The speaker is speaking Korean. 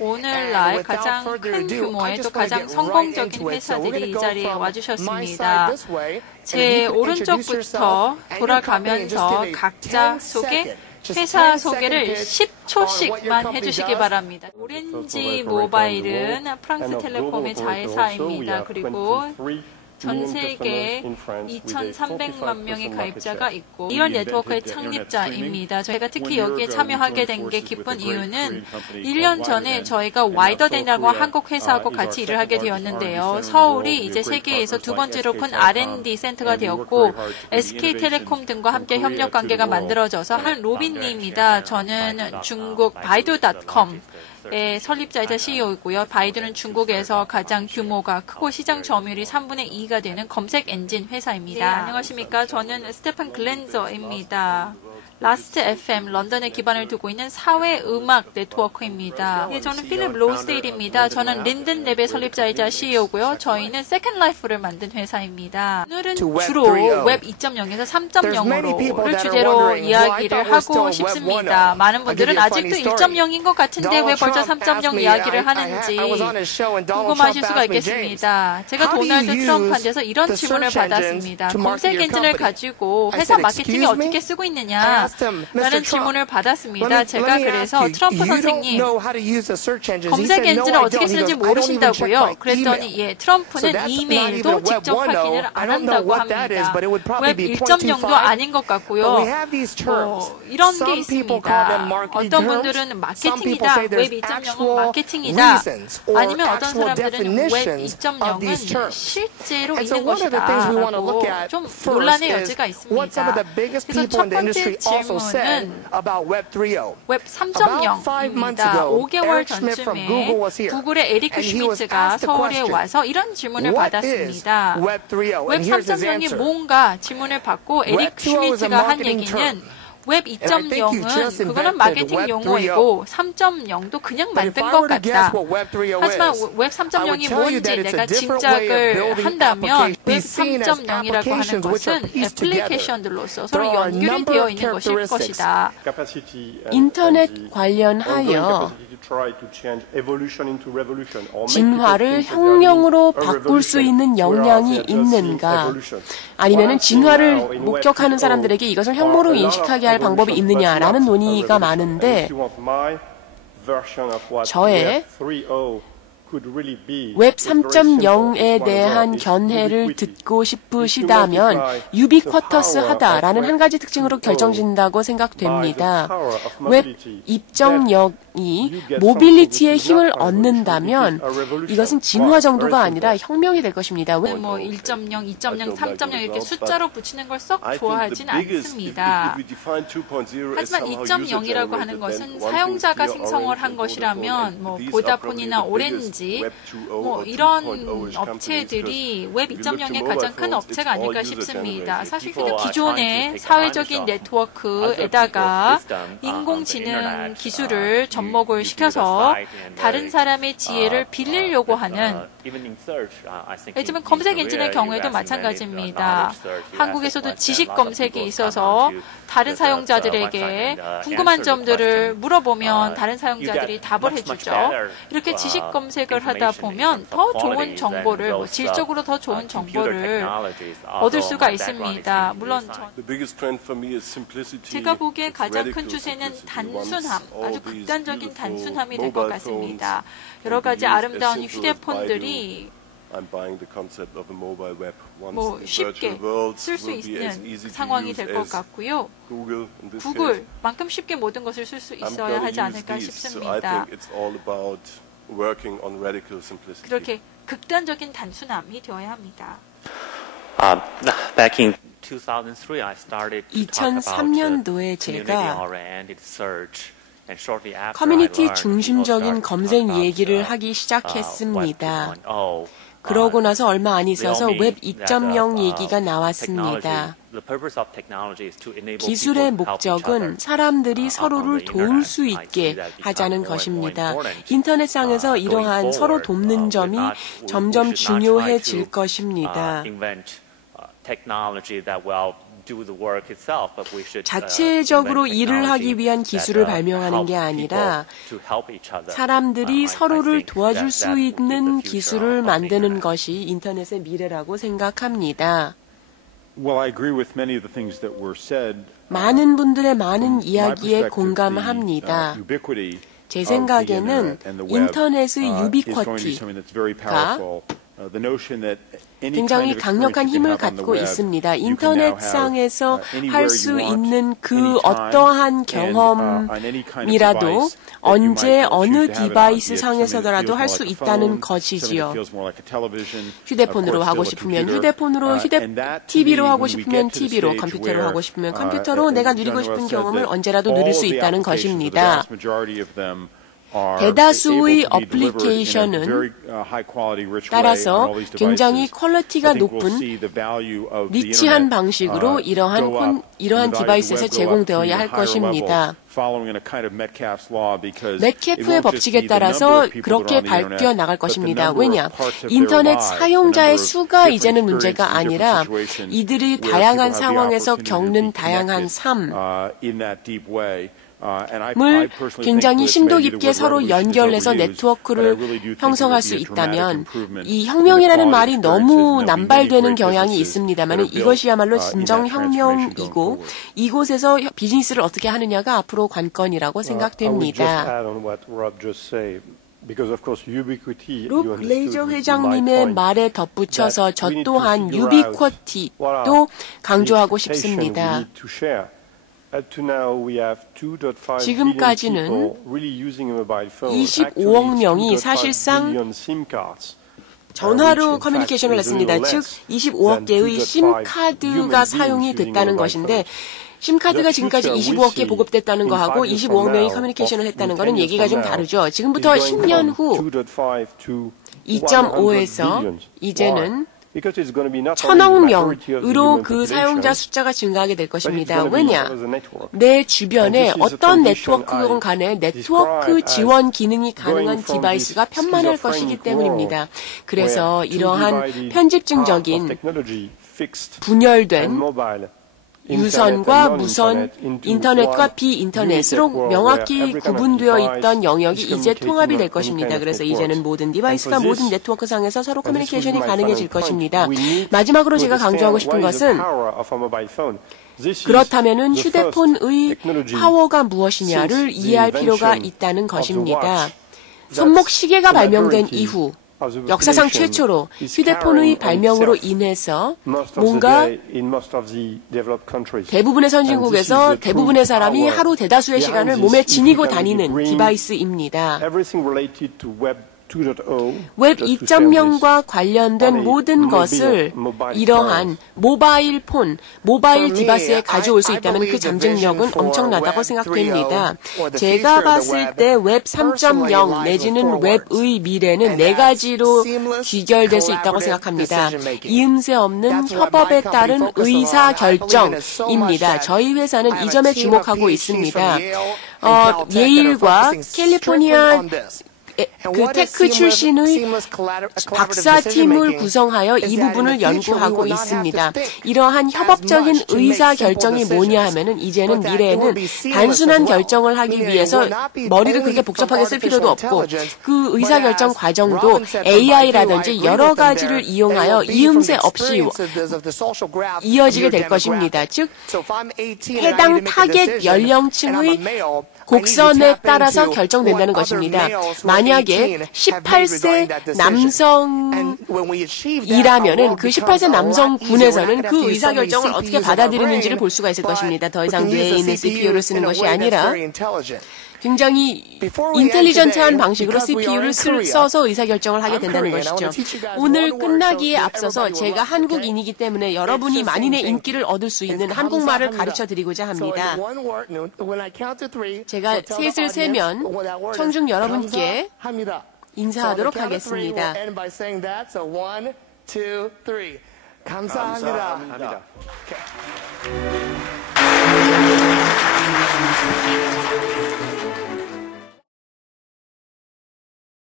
오늘날 가장 큰 규모의 또 가장 성공적인 회사들이 이 자리에 와주셨습니다. 제 오른쪽부터 돌아가면서 각자 회사 소개를 10초씩만 해주시기 바랍니다. 오렌지 모바일은 프랑스텔레콤의 자회사입니다. 그리고 전 세계 2,300만 명의 가입자가 있고 리얼 네트워크의 창립자입니다. 저희가 특히 여기에 참여하게 된 게 기쁜 이유는 1년 전에 저희가 와이더덴이라고 한국 회사하고 같이 일을 하게 되었는데요. 서울이 이제 세계에서 두 번째로 큰 R&D 센터가 되었고 SK텔레콤 등과 함께 협력 관계가 만들어져서 한 로빈입니다. 저는 중국 바이두닷컴 의 설립자이자 CEO이고요. 바이두는 중국에서 가장 규모가 크고 시장 점유율이 3분의 2가 되는 검색 엔진 회사입니다. 네, 안녕하십니까. 저는 스테판 글렌저입니다. 라스트 FM 런던에 기반을 두고 있는 사회음악 네트워크입니다. 네, 저는 필립 로스데일입니다. 저는 린든랩의 설립자이자 CEO고요. 저희는 세컨드 라이프를 만든 회사입니다. 오늘은 주로 웹 2.0에서 3.0으로를 주제로 이야기를 하고 싶습니다. 많은 분들은 아직도 1.0인 것 같은데 왜 벌써 3.0 이야기를 하는지 궁금하실 수가 있겠습니다. 제가 도널드 트럼프한테서 이런 질문을 받았습니다. 검색 엔진을 가지고 회사 마케팅에 어떻게 쓰고 있느냐 라는 질문을 받았습니다. 제가 그래서 트럼프 선생님 검색 엔진을 어떻게 쓰는지 모르신다고요? 그랬더니 예, 트럼프는 이메일도 직접 확인을 안 한다고 합니다. 웹 1.0도 아닌 것 같고요. 이런 게 있습니다. 어떤 분들은 마케팅이다. 웹 2.0은 마케팅이다. 아니면 어떤 사람들은 웹 2.0은 실제로 있는 것이다. 라고 좀 논란의 여지가 있습니다. 그래서 첫 번째 질문은 웹 3.0입니다. 5개월 전쯤에 구글의 에리크 슈미츠가 서울에 와서 이런 질문을 받았습니다. 웹 3.0이 뭔가 질문을 받고 에리크 슈미츠가 한 얘기는 웹 2.0은 그거는 마케팅 용어이고 3.0도 그냥 만든 것 같다. 하지만 웹 3.0이 뭔지 내가 짐작을 한다면 웹 3.0이라고 하는 것은 애플리케이션들로서 서로 연결이 되어 있는 것일 것이다. 인터넷 관련하여 진화를 혁명으로 바꿀 수 있는 역량이 있는가? 아니면 진화를 목격하는 사람들에게 이것을 혁명으로 인식하게 할 방법이 있느냐라는 논의가 많은데 저의 웹 3.0에 대한 견해를 듣고 싶으시다면 유비쿼터스하다라는 한 가지 특징으로 결정진다고 생각됩니다. 웹 2.0이 모빌리티의 힘을 얻는다면 이것은 진화 정도가 아니라 혁명이 될 것입니다. 뭐 1.0, 2.0, 3.0 이렇게 숫자로 붙이는 걸 썩 좋아하진 않습니다. 하지만 2.0이라고 하는 것은 사용자가 생성을 한 것이라면 뭐 보다폰이나 오렌지 뭐 이런 업체들이 웹 2.0의 가장 큰 업체가 아닐까 싶습니다. 사실 기존의 사회적인 네트워크에다가 인공지능 기술을 접목을 시켜서 다른 사람의 지혜를 빌리려고 하는 요즘은 검색 엔진의 경우에도 마찬가지입니다. 한국에서도 지식 검색이 있어서 다른 사용자들에게 궁금한 점들을 물어보면 다른 사용자들이 답을 해주죠. 이렇게 지식 검색을 하다 보면 더 좋은 정보를, 질적으로 더 좋은 정보를 얻을 수가 있습니다. 물론 제가 보기에 가장 큰 추세는 단순함, 아주 극단적인 단순함이 될 것 같습니다. 여러 가지 아름다운 휴대폰들이 쉽게 쓸 수 있는 상황이 될 것 같고요. 구글만큼 쉽게 모든 것을 쓸 수 있어야 하지 않을까 싶습니다. 그렇게 극단적인 단순함이 되어야 합니다. 2003년도에 제가 커뮤니티 중심적인 검색 얘기를 하기 시작했습니다. 그러고 나서 얼마 안 있어서 웹 2.0 얘기가 나왔습니다. 기술의 목적은 사람들이 서로를 도울 수 있게 하자는 것입니다. 인터넷상에서 이러한 서로 돕는 점이 점점 중요해질 것입니다. 자체적으로 일을 하기 위한 기술을 발명하는 게 아니라 사람들이 서로를 도와줄 수 있는 기술을 만드는 것이 인터넷의 미래라고 생각합니다. 많은 분들의 많은 이야기에 공감합니다. 제 생각에는 인터넷의 유비쿼티가 굉장히 강력한 힘을 갖고 있습니다. 인터넷상에서 할 수 있는 그 어떠한 경험이라도 언제 어느 디바이스 상에서라도 할 수 있다는 것이지요. 휴대폰으로 하고 싶으면 휴대폰으로, TV로 하고 싶으면 TV로, 컴퓨터로 하고 싶으면 컴퓨터로 내가 누리고 싶은 경험을 언제라도 누릴 수 있다는 것입니다. 대다수의 어플리케이션은 따라서 굉장히 퀄리티가 높은 리치한 방식으로 이러한 디바이스에서 제공되어야 할 것입니다. metcalf의 법칙에 따라서 그렇게 바뀌어 나갈 것입니다. 왜냐? 인터넷 사용자의 수가 이제는 문제가 아니라 이들이 다양한 상황에서 겪는 다양한 삶을 굉장히 심도 깊게 서로 연결해서 네트워크를 형성할 수 있다면 이 혁명이라는 말이 너무 남발되는 경향이 있습니다만 이것이야말로 진정 혁명이고 이곳에서 비즈니스를 어떻게 하느냐가 앞으로 관건이라고 생각됩니다. 룩 레이저 회장님의 말에 덧붙여서 저 또한 유비쿼티도 강조하고 싶습니다. 지금까지는 25억 명이 사실상 전화로 커뮤니케이션을 했습니다. 즉 25억 개의 심카드가 사용이 됐다는 것인데 심카드가 지금까지 25억 개 보급됐다는 거하고 25억 명이 커뮤니케이션을 했다는 것은 얘기가 좀 다르죠. 지금부터 10년 후 2.5에서 이제는 1,000억 명으로 그 사용자 숫자가 증가하게 될 것입니다. 왜냐? 내 주변에 어떤 네트워크건 간에 네트워크 지원 기능이 가능한 디바이스가 편만할 것이기 때문입니다. 그래서 이러한 편집증적인 분열된 유선과 무선, 인터넷과 비인터넷으로 명확히 구분되어 있던 영역이 이제 통합이 될 것입니다. 그래서 이제는 모든 디바이스가 모든 네트워크상에서 서로 커뮤니케이션이 가능해질 것입니다. 마지막으로 제가 강조하고 싶은 것은 그렇다면 휴대폰의 파워가 무엇이냐를 이해할 필요가 있다는 것입니다. 손목 시계가 발명된 이후 역사상 최초로 휴대폰의 발명으로 인해서 뭔가 대부분의 선진국에서 대부분의 사람이 하루 대다수의 시간을 몸에 지니고 다니는 디바이스입니다. 웹 2.0과 관련된 모든 것을 이러한 모바일 폰, 모바일 디바이스에 가져올 수 있다면 그 잠재력은 엄청나다고 생각됩니다. 제가 봤을 때 웹 3.0 내지는 웹의 미래는 4가지로 귀결될 수 있다고 생각합니다. 이음새 없는 협업에 따른 의사결정입니다. 저희 회사는 이 점에 주목하고 있습니다. 예일과 캘리포니아 그 테크 출신의 박사팀을 구성하여 이 부분을 연구하고 있습니다. 이러한 협업적인 의사결정이 뭐냐 하면은 이제는 미래에는 단순한 결정을 하기 위해서 머리를 그렇게 복잡하게 쓸 필요도 없고 그 의사결정 과정도 AI라든지 여러 가지를 이용하여 이음새 없이 이어지게 될 것입니다. 즉 해당 타겟 연령층의 곡선에 따라서 결정된다는 것입니다. 만약에 18세 남성이라면은 그 18세 남성군에서는 그 의사결정을 어떻게 받아들이는지를 볼 수가 있을 것입니다. 더 이상 뇌에 있는 CPU를 쓰는 것이 아니라 굉장히 인텔리전트한 방식으로 CPU를 써서 의사결정을 하게 된다는 것이죠. 오늘 끝나기에 앞서서 제가 한국인이기 때문에 여러분이 만인의 인기를 얻을 수 있는 한국말을 가르쳐 드리고자 합니다. 제가 셋을 세면 청중 여러분께 인사하도록 하겠습니다. 감사합니다.